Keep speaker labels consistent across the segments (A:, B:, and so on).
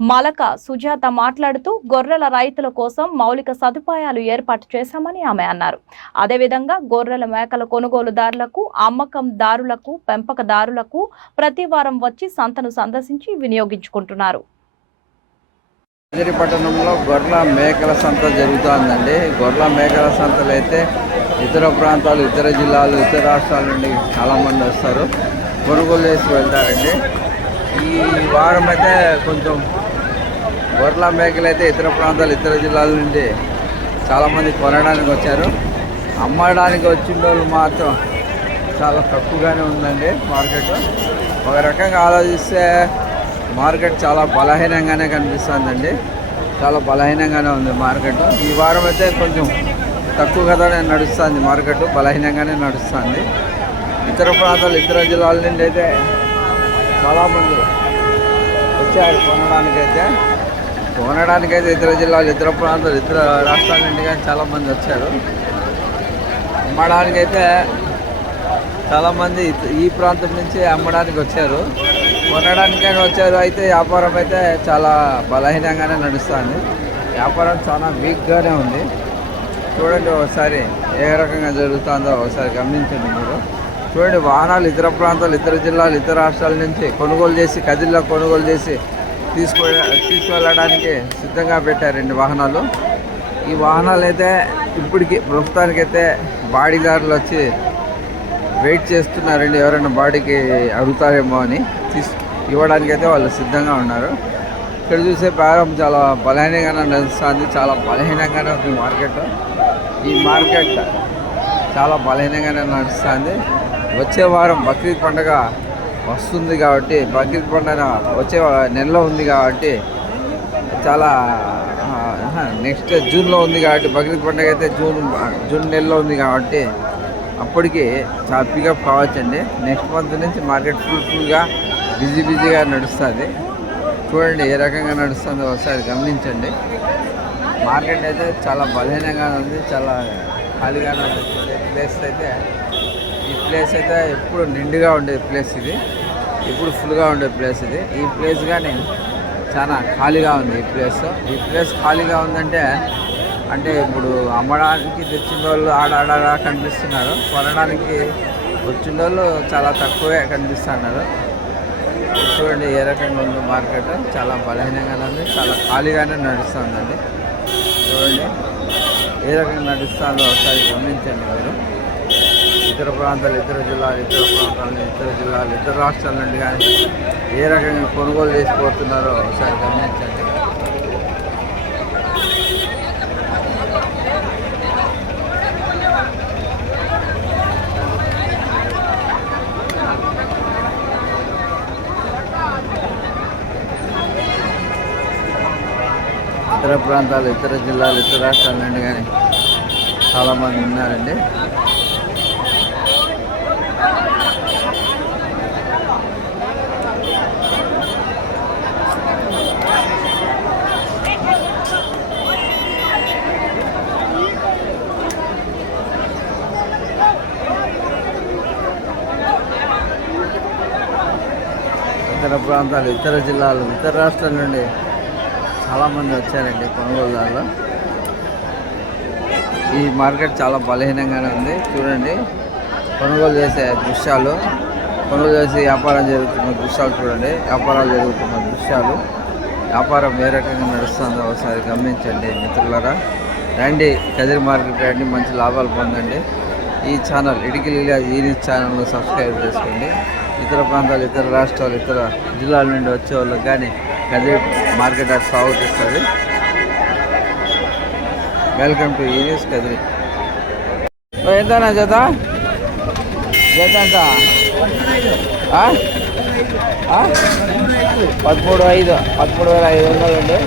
A: Malaka Sujatha మాట్లాడుతూ గొర్రెల రైతుల కోసం మౌలిక సదుపాయాలు ఏర్పాటు చేశామని ఆమె అన్నారు. అదేవిధంగా గొర్రెల మేకల కొనుగోలుదారులకు అమ్మకందారులకు పెంపకదారులకు ప్రతి వారం వచ్చి సంతను సందర్శించి వినియోగించుకుంటున్నారు.
B: పట్టణంలో గొర్రెల మేకల సంత జరుగుతుందండి. గొర్రెల మేకల సంతలు అయితే ఇతర ప్రాంతాలు ఇతర జిల్లాలు ఇతర రాష్ట్రాల నుండి చాలామంది వస్తారు. కొనుగోలు చేసి వెళ్తారండి. ఈ వారం అయితే కొంచెం గొర్రెల మేకలు అయితే ఇతర ప్రాంతాలు ఇతర జిల్లాల నుండి చాలామంది కొనడానికి వచ్చారు. అమ్మడానికి వచ్చిన వాళ్ళు మాత్రం చాలా తక్కువగానే ఉందండి మార్కెట్. ఒక రకంగా ఆలోచిస్తే మార్కెట్ చాలా బలహీనంగానే కనిపిస్తుందండి. చాలా బలహీనంగానే ఉంది మార్కెట్. ఈ వారం అయితే కొంచెం తక్కువగానే నడుస్తుంది మార్కెట్ బలహీనంగానే నడుస్తుంది. ఇతర ప్రాంతాలు ఇతర జిల్లాల నుండి అయితే చాలామంది వచ్చారు కొనడానికైతే. కొనడానికైతే ఇతర జిల్లాలు ఇతర ప్రాంతాలు ఇతర రాష్ట్రాల నుండి కానీ చాలామంది వచ్చారు. అమ్మడానికైతే చాలామంది ఈ ప్రాంతం నుంచి అమ్మడానికి వచ్చారు. కొనడానికైనా వచ్చారు. అయితే వ్యాపారం అయితే చాలా బలహీనంగానే నడుస్తుంది. వ్యాపారం చాలా వీక్గానే ఉంది. చూడండి ఒకసారి ఏ రకంగా జరుగుతుందో ఒకసారి గమనించండి మీరు. చూడండి వాహనాలు ఇతర ప్రాంతాలు ఇతర జిల్లాలు ఇతర రాష్ట్రాల నుంచి కొనుగోలు చేసి కదిల్లో కొనుగోలు చేసి తీసుకు తీసుకువెళ్ళడానికి సిద్ధంగా పెట్టారు రెండు వాహనాలు. ఈ వాహనాలు అయితే ఇప్పటికి ప్రస్తుతానికైతే బాడీదారులు వచ్చి వెయిట్ చేస్తున్నారండి ఎవరైనా బాడీకి అడుగుతారేమో అని తీసు ఇవ్వడానికైతే వాళ్ళు సిద్ధంగా ఉన్నారు. ఇక్కడ చూసే ప్రారంభం చాలా బలహీనంగానే నడుస్తుంది చాలా బలహీనంగానే ఉంది మార్కెట్. ఈ మార్కెట్ చాలా బలహీనంగానే నడుస్తుంది. వచ్చే వారం బక్రీద్ పండుగ వస్తుంది కాబట్టి బక్రీద్ పండుగ వచ్చే నెలలో ఉంది కాబట్టి చాలా నెక్స్ట్ జూన్లో ఉంది కాబట్టి బక్రీద్ పండుగ అయితే జూన్ జూన్ నెలలో ఉంది కాబట్టి అప్పటికి చాలా పికప్ కావచ్చండి. నెక్స్ట్ మంత్ నుంచి మార్కెట్ ఫుల్ ఫుల్గా బిజీ బిజీగా నడుస్తుంది. చూడండి ఏ రకంగా నడుస్తుందో ఒకసారి గమనించండి. మార్కెట్ అయితే చాలా బలహీనంగా ఉంది చాలా ఖాళీగానే ఉంది. ప్లేస్ అయితే ఈ ప్లేస్ అయితే ఎప్పుడు నిండుగా ఉండే ప్లేస్ ఇది. ఇప్పుడు ఫుల్గా ఉండే ప్లేస్ ఇది. ఈ ప్లేస్ కానీ చాలా ఖాళీగా ఉంది ఈ ప్లేస్ ఈ ప్లేస్ ఖాళీగా ఉందంటే అంటే ఇప్పుడు అమ్మడానికి తెచ్చిన వాళ్ళు ఆడాడా కనిపిస్తున్నారు. కొనడానికి వచ్చిన వాళ్ళు చాలా తక్కువే కనిపిస్తున్నారు. చూడండి ఏ రకంగా ఉంది మార్కెట్. చాలా బలహీనంగానే ఉంది. చాలా ఖాళీగానే నడుస్తుందండి. చూడండి ఏ రకంగా నడుస్తుందో ఒకసారి గమనించండి మీరు. ఇతర ప్రాంతాలు ఇతర జిల్లాలు ఇతర ప్రాంతాలు ఇతర జిల్లాలు ఇతర రాష్ట్రాల నుండి కానీ ఏ రకంగా కొనుగోలు చేసిపోతున్నారో ఒకసారి గమనించండి. ఇతర ప్రాంతాలు ఇతర జిల్లాలు ఇతర రాష్ట్రాల నుండి కానీ చాలామంది ఉన్నారండి. ఇతర ప్రాంతాలు ఇతర జిల్లాలు ఇతర రాష్ట్రాల నుండి చాలామంది వచ్చారండి కొనుగోలుదారులు ఈ మార్కెట్ చాలా బలహీనంగానే ఉంది. చూడండి. కొనుగోలు చేసే దృశ్యాలు కొనుగోలు చేసి వ్యాపారం జరుగుతున్న దృశ్యాలు చూడండి. వ్యాపారాలు జరుగుతున్న దృశ్యాలు. వ్యాపారం ఏ రకంగా నడుస్తుందో ఒకసారి గమనించండి మిత్రులరా. రండి కదిరి మార్కెట్ రండి మంచి లాభాలు పొందండి. ఈ ఛానల్ ఇడికిలిగా ఈ న్యూస్ ఛానల్ను సబ్స్క్రైబ్ చేసుకోండి. ఇతర ప్రాంతాలు ఇతర రాష్ట్రాలు ఇతర జిల్లాల నుండి వచ్చే వాళ్ళకి కానీ కదిరి మార్కెట్ అటు స్వాగతిస్తుంది welcome to E news Kadiri. ఎంత ఎంతనా జత? జత ఎంత పదమూడు ఐదు పదమూడు వేల ఐదు వందలు అండి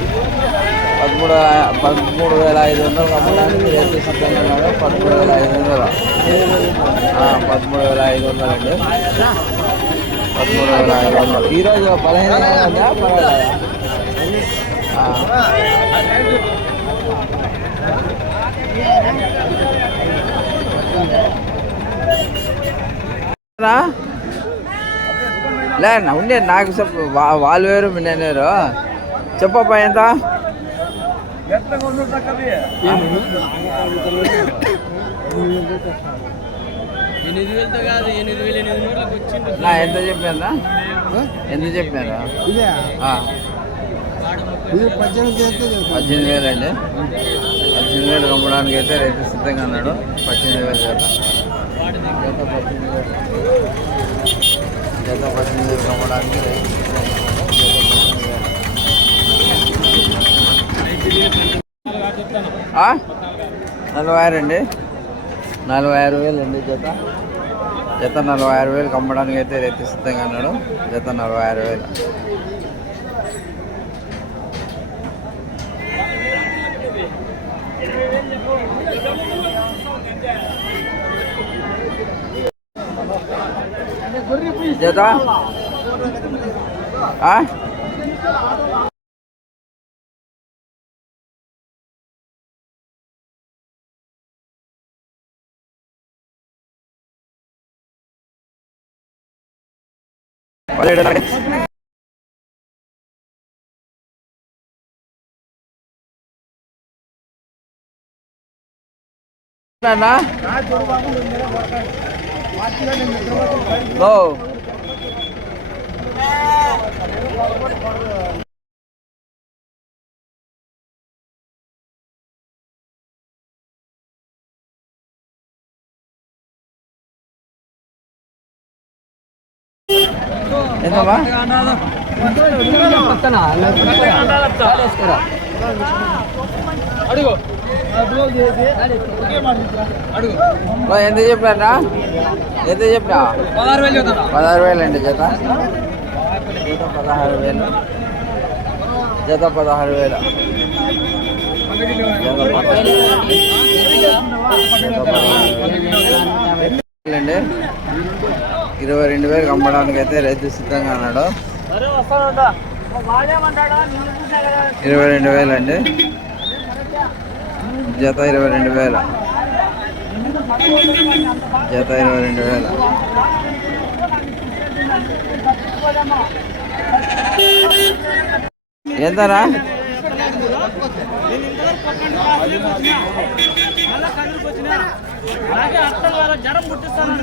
B: పదమూడు పదమూడు వేల ఐదు వందలు అమ్మడానికి రేపు సిద్ధంగా పదమూడు వేల ఐదు వందలు. పదమూడు వేల ఐదు వందలు అండి పదమూడు వేల ఐదు వందలు. ఈరోజు పదిహేను ఉందా పర్వాలేదా? ఆ. లే ఉండే నాకు చెప్పు వా- వాళ్ళు వేరు నేను వేరు. చెప్పప్ప ఎంత? నా ఎంత చెప్పారా? ఎంత చెప్పారా?
C: పద్దెనిమిది
B: వేలు అండి. పద్దెనిమిది వేలు కమ్మడానికి అయితే రైతు సిద్ధంగా అన్నాడు పద్దెనిమిది వేలు చేత జత పద్దెనిమిది పద్దెనిమిది కమ్మడానికి నలభై ఆరు అండి నలభై ఆరు వేలు అండి జత. జత నలభై ఆరు వేలు కమ్మడానికి అయితే రైతు సిద్ధంగా అన్నాడు జత నలభై ఆరు వేలు ചേട്ടാ ആ അതെ ഇടേ ना ना ओ
D: అడుగు. అడుగు
B: ఎంత చెప్పారా ఎంత చెప్పినా
D: పదహారు వేలు
B: అండి జత? జత పదహారు వేలు. జత పదహారు వేల. అండి ఇరవై రెండు వేలకు అమ్మడానికి అయితే రైతు సిద్ధంగా ఉన్నాడు. ఇరవై రెండు వేలు అండి. జత ఇరవై రెండు వేల. జత ఇరవై రెండు వేల. ఎంతనా
D: అలాగే అర్థం జ్వరం పుట్టిస్తాను